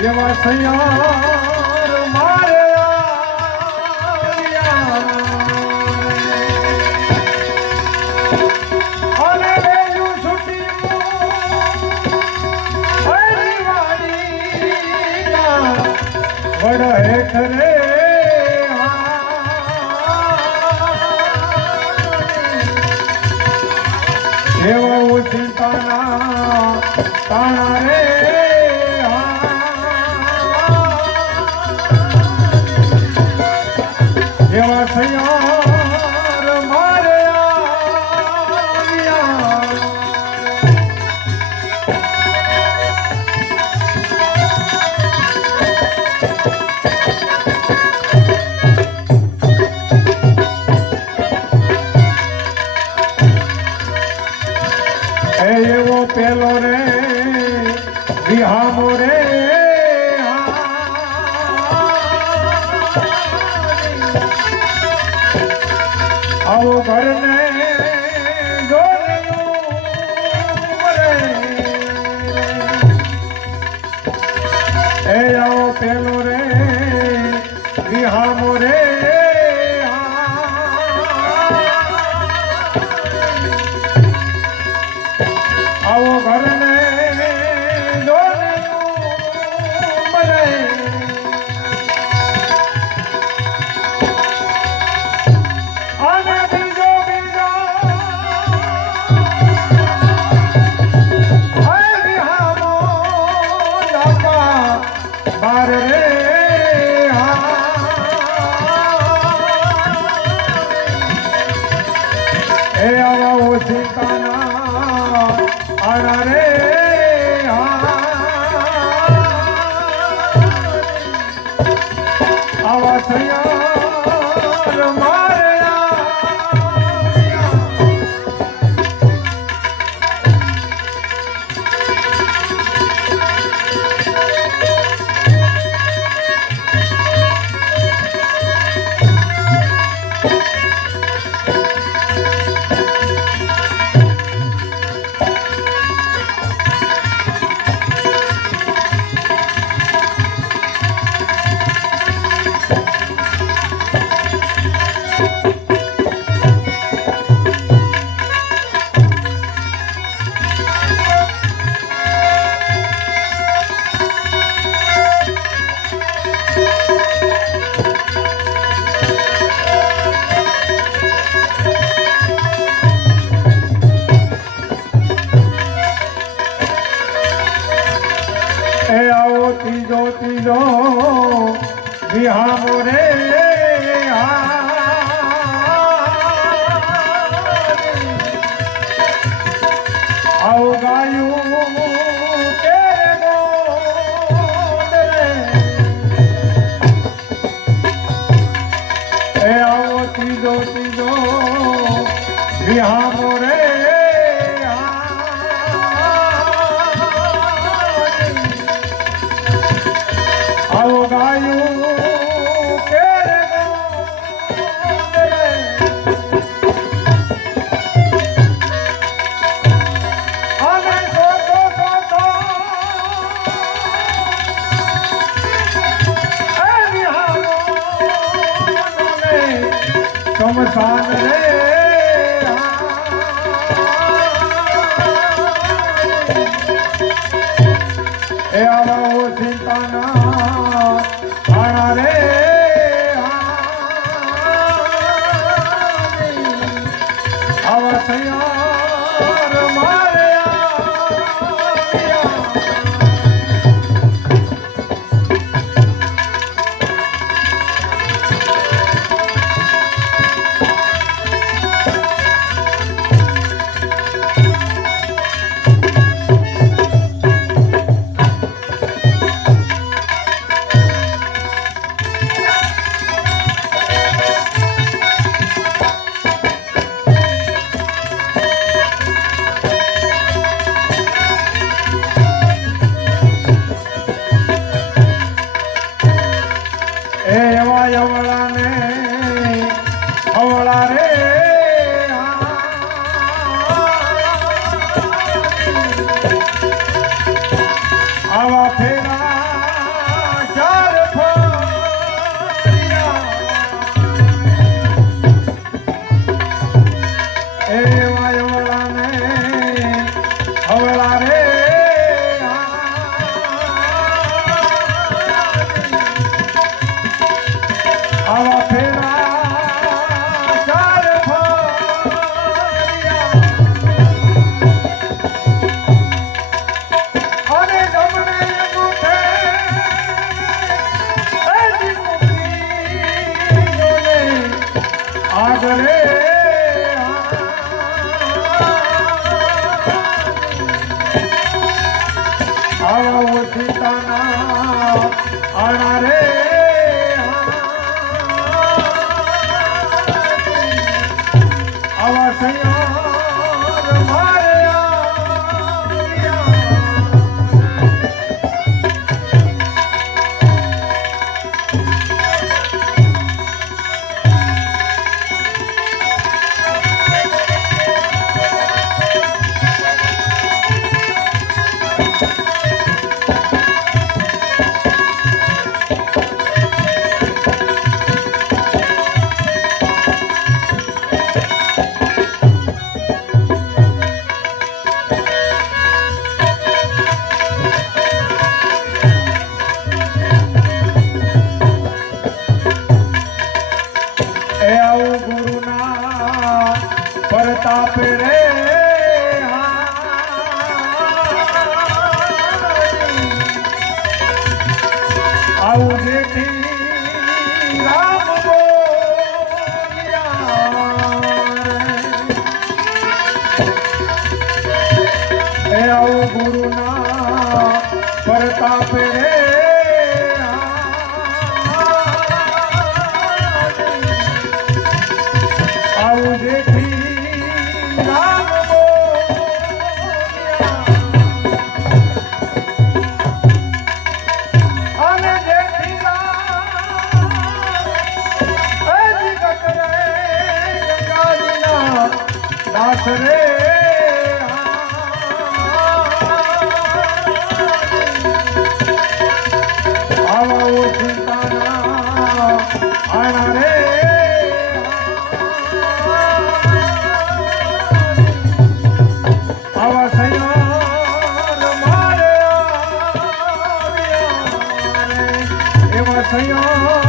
એવા સૈયાર મારે અને વેલું છૂટી વડ હેઠ રે એવા ઓછીતાના તાણા રે એવા સૈયાર મારે એવો પેલો રે વિહામો રે આવો ઘરને એ આવો પેલો રે વિહામો રે આવો ઘરને બાર રે એ આવા ઓછીતાના આણા રે આવા સૈયાર મારે ત્રીજો ત્રીજો વિહામો રે આવું ગાયું કે એ આવો ત્રીજો ત્રીજો વિહામો રે આવો ગાયું કે અને સોતો સોતો એ વિહામો સમસાન રે એ આવા ચિંતાના આણા રે આવા સૈયાર મારે આવા ઓછીતાના આણા રે આવા સૈયાર મારે પ્રતાપ રે આવું જેથી રામ બોલ્યા આવું ગુરુના પ્રતાપ રે આવું જેથી દાસ રે આવા ઓછીતાના આણા રે આવા સૈયાર મારે એવા સૈયાર